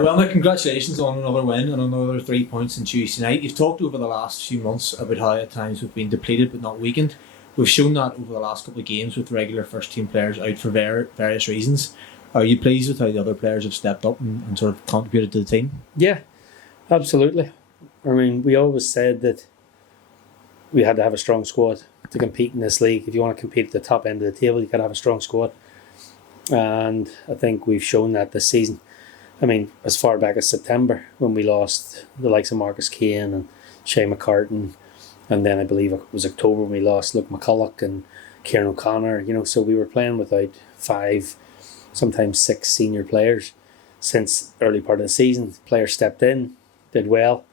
Well, Mick, congratulations on another win and another 3 points on Tuesday night. You've talked over the last few months about how at times we've been depleted but not weakened. We've shown that over the last couple of games with regular first team players out for various reasons. Are you pleased with how the other players have stepped up and sort of contributed to the team? Yeah, absolutely. I mean, we always said that we had to have a strong squad to compete in this league. If you want to compete at the top end of the table, you've got to have a strong squad. And I think we've shown that this season. I mean, as far back as September, when we lost the likes of Marcus Kane and Shea McCartan, and then I believe it was October when we lost Luke McCulloch and Kieran O'Connor, so we were playing without 5, sometimes 6 senior players since early part of the season. Players stepped in, did well,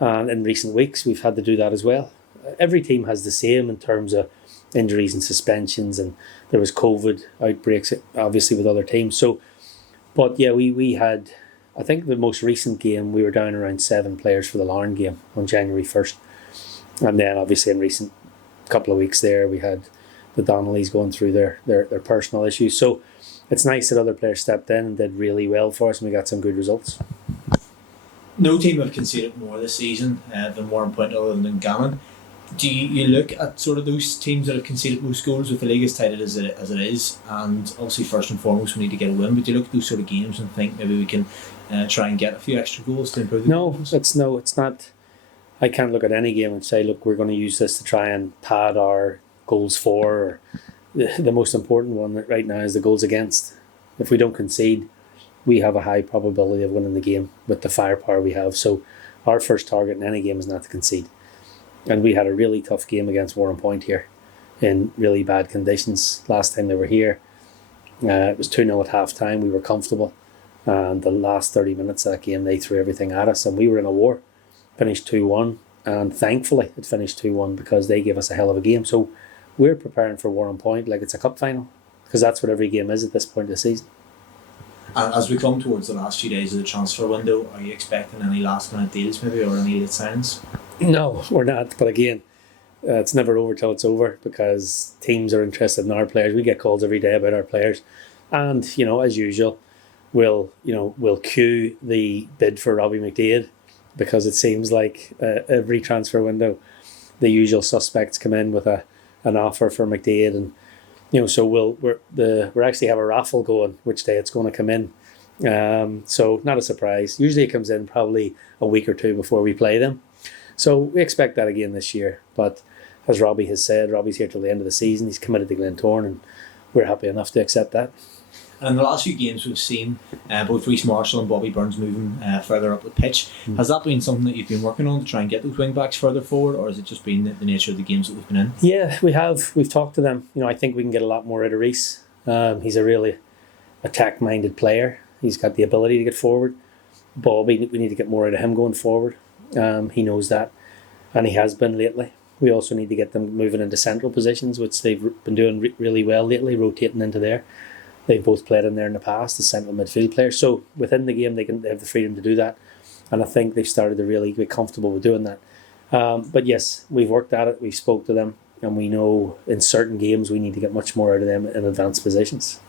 and in recent weeks we've had to do that as well. Every team has the same in terms of injuries and suspensions, and there was COVID outbreaks obviously with other teams. But yeah, we had, I think the most recent game, we were down around 7 players for the Larne game on January 1st. And then obviously in recent couple of weeks there, we had the Donnellys going through their personal issues. So it's nice that other players stepped in and did really well for us, and we got some good results. No team have conceded more this season than Warrenpoint other than Gannon. Do you look at sort of those teams that have conceded most goals with the league as tight as it is, and obviously first and foremost we need to get a win, but do you look at those sort of games and think maybe we can try and get a few extra goals to improve the performance? It's not. I can't look at any game and say, look, we're going to use this to try and pad our goals for. Or the most important one right now is the goals against. If we don't concede, we have a high probability of winning the game with the firepower we have. So our first target in any game is not to concede. And we had a really tough game against Warrenpoint here in really bad conditions last time they were here. It was 2-0 at half time. We were comfortable. And the last 30 minutes of that game, they threw everything at us. And we were in a war. Finished 2-1. And thankfully, it finished 2-1 because they gave us a hell of a game. So we're preparing for Warrenpoint like it's a cup final. Because that's what every game is at this point of the season. And as we come towards the last few days of the transfer window, are you expecting any last minute deals maybe, or any late signs? No, we're not. But again, it's never over till it's over, because teams are interested in our players. We get calls every day about our players, and as usual, we'll cue the bid for Robbie McDermott, because it seems like every transfer window, the usual suspects come in with an offer for McDermott, and so we're actually have a raffle going which day it's going to come in. So not a surprise. Usually it comes in probably a week or two before we play them. So we expect that again this year. But as Robbie has said, Robbie's here till the end of the season. He's committed to Glentoran, and we're happy enough to accept that. And in the last few games we've seen both Reece Marshall and Bobby Burns moving further up the pitch. Has that been something that you've been working on to try and get those wing backs further forward, or has it just been the nature of the games that we've been in? Yeah, we have. We've talked to them. I think we can get a lot more out of Reece. He's a really attack-minded player. He's got the ability to get forward. Bobby, we need to get more out of him going forward. He knows that, and he has been lately. We also need to get them moving into central positions, which they've been doing really well lately, rotating into there. They've both played in there in the past as central midfield players. So within the game, they have the freedom to do that, and I think they've started to really get comfortable with doing that. But yes, we've worked at it. We've spoke to them, and we know in certain games we need to get much more out of them in advanced positions.